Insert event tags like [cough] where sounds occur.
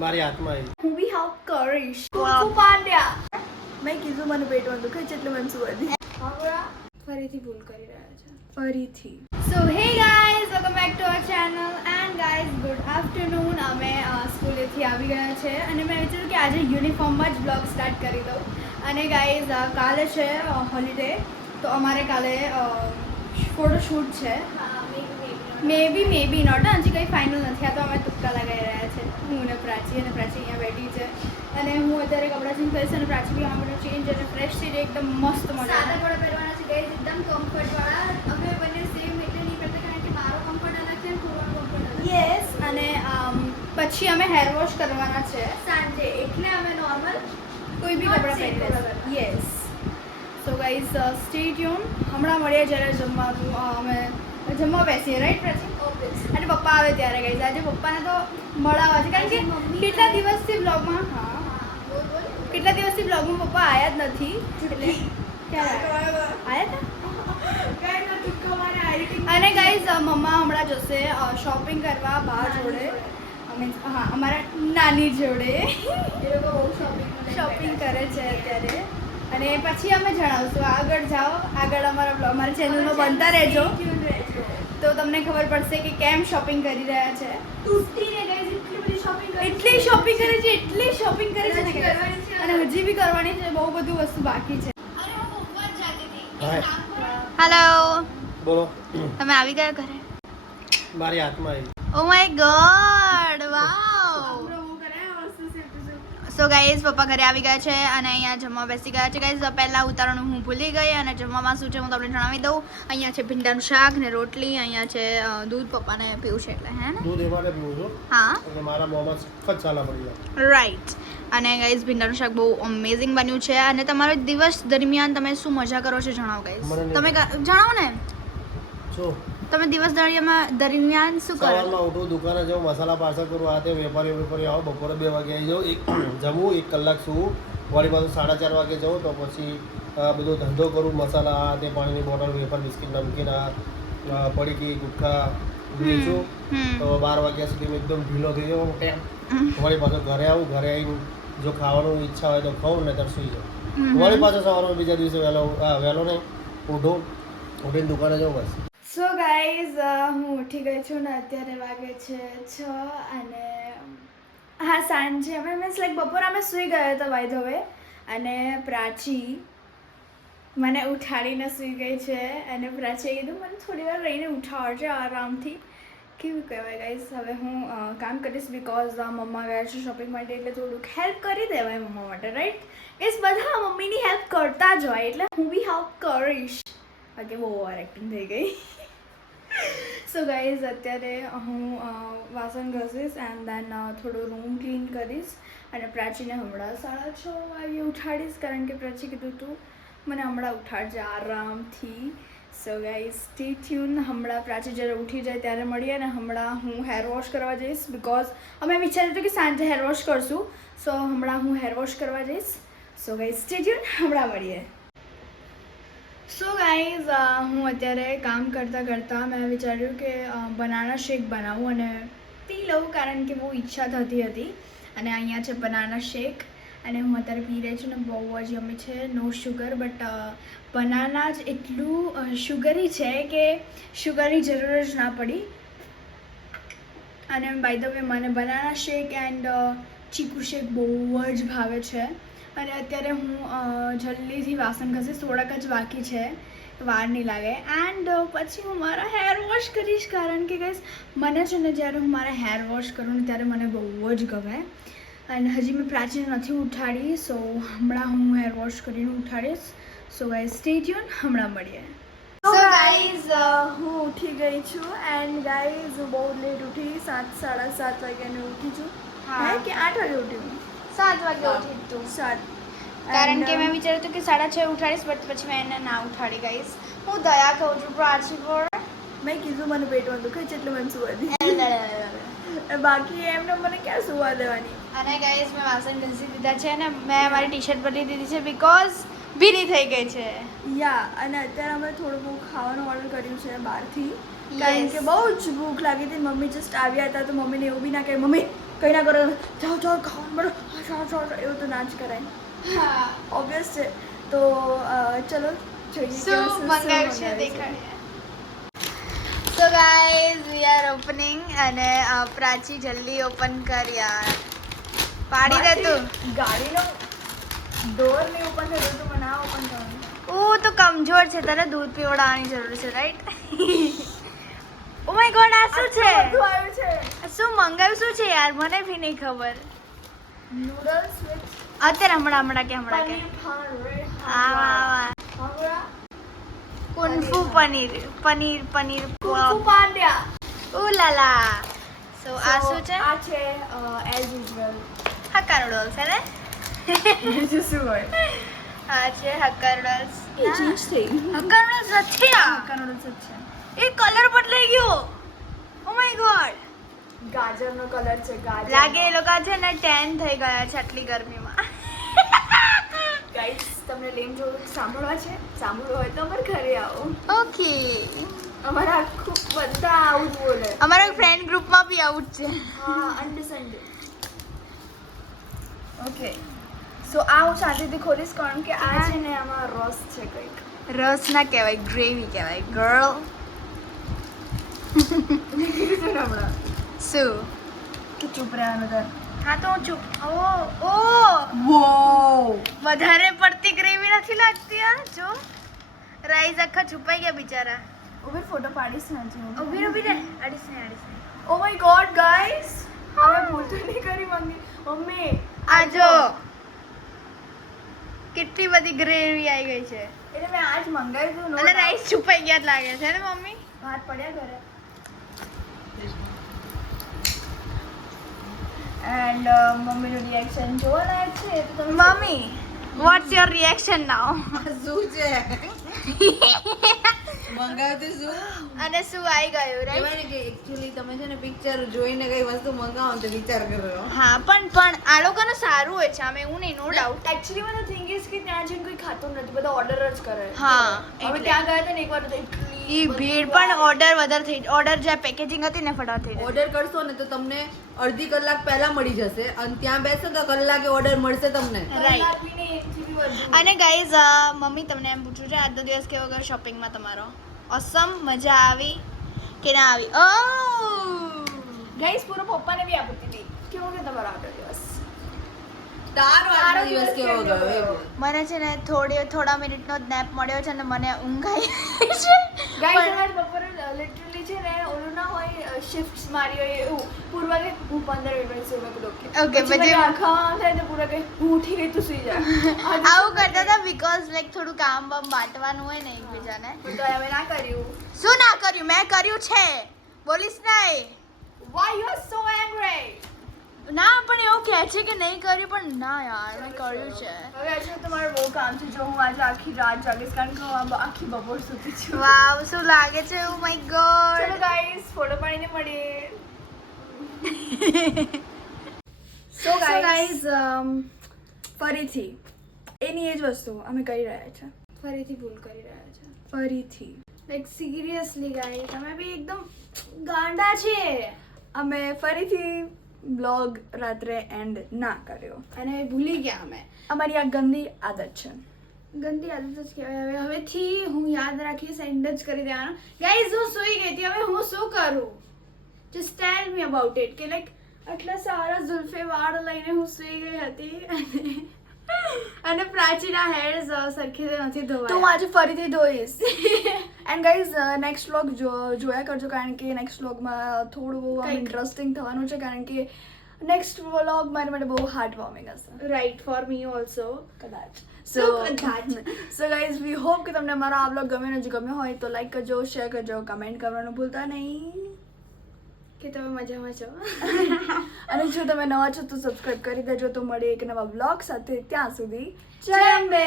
મારી હાથમાં આવી હું બી હેલ્પ કરીશ. કુકુ પાંડ્યા. મેં કીધું મને પેટમાં દુખે છે એટલે મને સુવા ફરીથી ભૂલ કરી રહ્યા છે. ફરીથી. So hey guys welcome back to our channel and guys good afternoon અમે સ્કૂલેથી આવી ગયા છે. અને મેં વિચાર્યું કે આજે યુનિફોર્મમાં જ બ્લોગ સ્ટાર્ટ કરી દઉં. અને ગાઈઝ કાલે છે હોલિડે તો અમારે કાલે ફોટોશૂટ છે. મે બી મે બી નોટ હજી કંઈ ફાઇનલ નથી. આ તો અમે તુક્કા લગાવી રહ્યા છે. હું ને પ્રાચી અને પ્રાચી અહીંયા બેઠી છે. અને હું અત્યારે કપડાં ચેન્જ કરીશ અને પ્રાચી બી આમાં ચેન્જ અને ફ્રેશ થઈ એકદમ મસ્ત મળે સાદા કપડાં પહેરવાના છે ગાઈઝ એકદમ કમ્ફર્ટવાળા અમે બંને સેમ એટલે નહીં પહેરતા કારણ કે મારો કમ્ફર્ટ અલગ છે પૂર્વાનો કમ્ફર્ટ યસ અને પછી અમે હેર વોશ કરવાના છે. સાંજે એટલે અમે નોર્મલ કોઈ બી કપડાં પહેરી yes so guys stay tuned હમણાં મળીએ જ્યારે જમવાનું અમે જમવા બેસીએ રાઈટ પ્રાચી અને પપ્પા આવે ત્યારે ગઈ આજે પપ્પાને તો મળાવવા છે. કારણ કે કેટલા દિવસથી બ્લોગમાં હા કેટલા દિવસથી બ્લોગમાં પપ્પા આયા જ નથી? એટલે હતા અને ગાઈઝ મમ્મા હમણાં જશે શોપિંગ કરવા બા જોડે. અમે હા અમારા નાની જોડે. એ લોકો બહુ શોપિંગ શોપિંગ કરે છે અત્યારે. અને પછી અમે જણાવશું આગળ જાઓ. આગળ અમારા અમારા ચેનલમાં બનતા રહેજો. તો તમને ખબર પડશે કે કેમ શોપિંગ કરી રહ્યા છે. તૂટીને એટલી બધી શોપિંગ કરી એટલી શોપિંગ કરી છે એટલી શોપિંગ કરે છે. અને હજી બી કરવાની છે બહુ બધું વસ્તુ બાકી છે. હેલો બોલો. તમે આવી ગયા ઘરે? મારી હાથમાં આવી. ઓ my god wow so guys પપ્પા ઘરે આવી ગયા છે અને અહીંયા જમવા બેસી ગયા છે. ગાઈઝ પહેલાં ઉતારવાનું હું ભૂલી ગઈ અને જમવામાં શું છે હું તમને જણાવી દઉં. અહીંયા છે ભીંડાનું શાક ને રોટલી અહીંયા છે દૂધ પપ્પાને પીવું છે એટલે હે ને? દૂધ એ પીવું છું. હા. મારા મોંમાં સખત ચાલા પડી જાય રાઈટ અને ગાઈઝ ભીંડાનું શાક બહુ અમેઝિંગ બન્યું છે. અને તમારો દિવસ દરમિયાન તમે શું મજા કરો છો જણાવો ગાઈઝ તમે જણાવો ને. જો તમે દિવસ દરિયામાં દરમિયાન શું કરો? સવારમાં ઉઠું દુકાને જાઉં મસાલા પાર્સલ કરું આ તે વેપારી વેપારી આવો બપોરે બે વાગે આવી જાઉં એક [clears throat] જમું એક કલાક સૂવું વળી પાછું સાડા ચાર વાગે જાઉં તો પછી બધો ધંધો કરું મસાલા આ તે પાણીની બોટલ વેપાર બિસ્કિટ નમકીન આ પડી પડીકી ગુટખા વેચું તો બાર વાગ્યા સુધી એકદમ ઢીલો થઈ જાઉં વળી પાછું ઘરે આવું ઘરે આવીને જો ખાવાનું ઈચ્છા હોય તો ખાઉં ને ત્યારે સુઈ જાઉં. વળી પાછો સવારમાં બીજા દિવસે વહેલો વહેલો નહીં ઉઠું ઉઠીને દુકાને જાઉં બસ. સો ગાઈઝ હું ઉઠી ગઈ છું ને અત્યારે વાગે છે છ અને, હા, સાંજે. અમે મીન્સ લાઈક બપોર અમે સૂઈ ગયા હતા વાય ધવે અને પ્રાચી મને ઉઠાડીને સૂઈ ગઈ છે અને પ્રાચીએ કીધું, મને થોડી વાર રહીને ઉઠાડજો આરામથી. કેવું કહેવાય ગાઈઝ હવે હું કામ કરીશ બિકોઝ મમ્મા ગયા છે શોપિંગ માટે, એટલે થોડુંક હેલ્પ કરી દેવાય મમ્મા માટે રાઈટ ગાઈઝ બધા મમ્મીની હેલ્પ કરતા જ હોય, એટલે હું બી હેલ્પ કરીશ. બાકી બહુ ઓવર એક્ટિંગ થઈ ગઈ. સો ગાઈઝ અત્યારે હું વાસણ ઘસીશ એન્ડ દેન થોડું રૂમ ક્લીન કરીશ. અને પ્રાચીને હમણાં સાડા છ વાગે ઉઠાડીશ કારણ કે પ્રાચી કીધું તું, મને હમણાં ઉઠાડજે આરામથી. સો ગાઈઝ સ્ટે ટ્યુન હમણાં પ્રાચી જ્યારે ઉઠી જાય ત્યારે મળીએ અને હમણાં હું હેર વોશ કરવા જઈશ બિકોઝ અમે વિચાર્યું હતું કે સાંજે હેર વોશ કરશું. સો હમણાં હું હેર વોશ કરવા જઈશ. સો ગાઈઝ સ્ટે ટ્યુન હમણાં મળીએ. સો ગાઈઝ હું અત્યારે કામ કરતાં કરતાં મેં વિચાર્યું કે બનાના શેક બનાવું અને પી લઉં કારણ કે બહુ ઈચ્છા થતી હતી. અને અહીંયા છે બનાના શેક અને હું અત્યારે પી રહી છું ને બહુ જ યમી છે. નો શુગર બટ બનાના જ એટલું શુગરી છે કે શુગરની જરૂર જ ના પડી. અને બાય ધ વે મને banana shake and chikoo shake બહુ જ ભાવે છે. અને અત્યારે હું જલ્દીથી વાસણ ઘસીશ. થોડાક જ બાકી છે. વાર નહીં લાગે. એન્ડ પછી હું મારા હેર વોશ કરીશ કારણ કે ગઈશ મને છે ને જ્યારે હું મારા હેર વોશ કરું ને ત્યારે મને બહુ જ ગમે. અને હજી મેં પ્રાચીન નથી ઉઠાડી સો હમણાં હું હેર વોશ કરીને ઉઠાડીશ. સો ગાઈઝ સ્ટે ટ્યુન હમણાં મળીએ. સો ગાઈઝ હું ઉઠી ગઈ છું એન્ડ ગાઈઝ બહુ લેટ ઉઠી. સાત સાડા સાત વાગ્યાને ઉઠી છું. હા. કે આઠ વાગે ઉઠી સાત વાગે ઉઠી તું. સાત. કારણ કે um, મેં વિચાર્યું હતું કે સાડા છ ઉઠાડીશ બટ પછી મેં એને ના ઉઠાડી ગઈશ. હું દયા કહું છું પ્રાચી પર મેં કીધું મને પેટમાં દુખે છે એટલે મને સુવા દી. [laughs] બાકી એમને મને ક્યાં સુવા દેવાની? અને ગાઈઝ મેં વાસણ ઘસી દીધા છે અને મેં મારી ટી શર્ટ બદલી દીધી છે બીકોઝ ભીની થઈ ગઈ છે. યા અને અત્યારે અમે થોડું બહુ ખાવાનું ઓર્ડર કર્યું છે બહારથી. કારણ કે બહુ જ ભૂખ લાગી હતી. મમ્મી જસ્ટ આવ્યા હતા તો મમ્મીને એવું બી ના કહે મમ્મી કંઈ ના કરો. જાઓ જાઓ ખાવાનું બરો જાઓ જાઓ એવું તો ના જ કરાય. હા. ઓબ્વિયસ છે. તો ચલો જોઈએ શું મંગાવ્યું છે દેખાડીએ so guys we are opening અને પ્રાચી જલ્દી ઓપન કર યાર પાડી દે તું. ગાડીનો ડોર નહીં ઓપન થયો તો મને ઓપન કરવાનું. ઓ તો કમજોર છે. તને દૂધ પીવડાવવાની જરૂર છે રાઈટ [laughs] ઓ માય ગોડ આ શું છે? આવ્યું છે? શું મંગાવ્યું? શું છે યાર? મને બી નહીં ખબર. નૂડલ્સ વિથ અત્યારે હમણાં હમણાં કે હમણાં કે. પનીર ભાંડરે આ વા વા કુનફુ પનીર. પનીર પનીર કુનફુ પાંડ્યા. ઓ લાલા સો આ શું છે? આ છે એઝ યુઝ્યુઅલ હક્કા નૂડલ્સ છે ને? શું હોય? આ છે હક્કા નૂડલ્સ એ ચેન્જ થઈ હક્કા નૂડલ્સ નથી આ હક્કા નૂડલ્સ છે. એ કલર બદલાઈ ગયો. ઓ માય ગોડ ગાજરનો કલર છે ગાજર. લાગે એ લોકો છે ને ટેન થઈ ગયા છે આટલી ગરમીમાં. ગાઈસ તમને લેમ જોવું સાંભળવા છે? સાંભળવું હોય તો અમારે ઘરે આવો. ઓકે અમારા આખું બધા આવું જ બોલે. અમારા ફ્રેન્ડ ગ્રુપમાં બી આવું જ છે. હા અન્ડરસ્ટેન્ડ ઓકે સો આ હું શાંતિથી ખોલીશ કારણ કે આ છે ને આમાં રસ છે કંઈક. રસ ના કહેવાય ગ્રેવી કહેવાય ગર્લ મેં કીધું હતું ને હમણાં શું કે ચૂપ રહેવાનું તાર. હા તો હું ચૂપ. ઓ ઓ. વો વધારે પડતી ગ્રેવી નથી લાગતી આ જો. રાઈસ આખા છુપાઈ ગયા બિચારા. ઊભી ફોટો પાડીશ ને જો ઊભી ઊભી રે આડીશ ને આડીશ ને ઓ માય ગોડ ગાઈસ હવે ભૂલ તો નહીં કરી મમ્મી. મમ્મી આ જો. કેટલી બધી ગ્રેવી આવી ગઈ છે. એટલે મેં આજ મંગાવ્યું હતું અને રાઈસ છુપાઈ ગયા લાગે છે ને મમ્મી? ભાત પડ્યા ઘરે. એન્ડ મમ્મીનું રિએક્શન જોવા લાયક છે? તો તમે મમ્મી વોટ્સ યોર રિએક્શન નાઉ શું છે? મંગાવતી શું? અને શું આવી ગયું રાઈટ કે એક્ચ્યુઅલી તમે છે ને પિક્ચર જોઈને કઈ વસ્તુ મંગાવો તો વિચાર કરો. હા પણ પણ આ લોકોનું સારું હોય છે આમે એવું નહીં નો ડાઉટ એક્ચ્યુઅલી મને થિંગ ઇઝ કે ત્યાં જઈને કોઈ ખાતું નથી બધા ઓર્ડર જ કરે. હા, અમે ત્યાં ગયા હતા ને એકવાર તો એટલી ઈ ભીડ પણ ઓર્ડર વધારે થઈ ઓર્ડર જે પેકેજિંગ હતી ને ફટાફટ થઈ ઓર્ડર કરશો ને તો તમને અડધી કલાક પહેલા મળી જશે અને ત્યાં બેસો તો કલાકે ઓર્ડર મળશે તમને. રાઈટ. અને ગાઈઝ મમ્મી તમને એમ પૂછવું છે આજનો દિવસ કેવો ગયો શોપિંગમાં તમારો? ઓસમ મજા આવી કે ના આવી? ઓ! ગાઈસ પૂરો પપ્પાને બી આપી દીધી કેવો કે તમારો દિવસ? તારો તારો આજનો દિવસ એ. મને છે ને થોડી થોડા મિનિટનો જ નેપ મળ્યો છે અને મને ઊંઘ આવી છે. ગાઈસ બપોરે લિટરલી છે ને ઓલું ના હોય શિફ્ટ્સ મારી હોય એવું. પૂર્વ કે હું પંદર મિનિટ સુઈ મેં okay. Okay, પછી આખા થાય તો પૂરા કે હું ઉઠી ગઈ તું સુઈ જા. [laughs] આવું કરતા હતા બીકોઝ લાઈક થોડું કામ બામ બાંટવાનું હોય ને એકબીજાને. તો હવે ના કર્યું. શું ના કર્યું? મેં કર્યું છે. બોલીશ નહીં. Why you are so angry ના પણ એવું કહે છે કે નહીં કર્યું પણ ના યાર મેં કર્યું છે. હવે આજે તમારું બહુ કામ છે. જો હું આજે આખી રાત જાગીશ કારણ કે હું આખી બપોર સુધી છું. વાવ શું લાગે છે? ઓ માય ચલો ગોડ ગાઈસ ફોટો પાડીને મળીએ. [laughs] સો ગાઈસ ફરીથી એની એ જ વસ્તુ અમે કરી રહ્યા છે. ફરીથી ભૂલ કરી રહ્યા છે. ફરીથી. લાઈક સિરિયસલી ગાઈસ અમે બી એકદમ ગાંડા છે અમે ફરીથી બ્લોગ રાત્રે એન્ડ ના કર્યો. અને ભૂલી ગયા અમે. અમારી આ ગંદી આદત છે. ગંદી આદત જ કહેવાય. હવે હવેથી હું યાદ રાખીશ એન્ડ જ કરી દેવાનું. ગાઈઝ હું સૂઈ ગઈ હતી. હવે હું શું કરું? Just tell me about it કે લાઈક આટલા સારા ઝુલ્ફે વાળ લઈને હું સૂઈ ગઈ હતી. અને અને પ્રાચીના હેર્સ સરખી રીતે નથી ધોવાયા. તો હું આજે ફરીથી ધોઈશ. એન્ડ ગાઈઝ નેક્સ્ટ વ્લોગ જોયા કરજો કારણ કે નેક્સ્ટ વ્લોગમાં થોડું બહુ ઇન્ટરેસ્ટિંગ થવાનું છે કારણ કે નેક્સ્ટ વ્લોગ મારી માટે બહુ હાર્ટ વોર્મિંગ હશે. રાઈટ ફોર મી ઓલ્સો કદાચ. સો કદાચ. સો ગાઈઝ વી હોપ કે તમને મારો આ વ્લોગ ગમ્યો. ને જો ગમ્યો હોય તો લાઈક કરજો શેર કરજો કમેન્ટ કરવાનું ભૂલતા નહીં. કે તમે મજામાં છો? [laughs] અને જો તમે નવા છો તો સબસ્ક્રાઇબ કરી દેજો તો મળીએ એક નવા બ્લોગ સાથે ત્યાં સુધી. જય અંબે!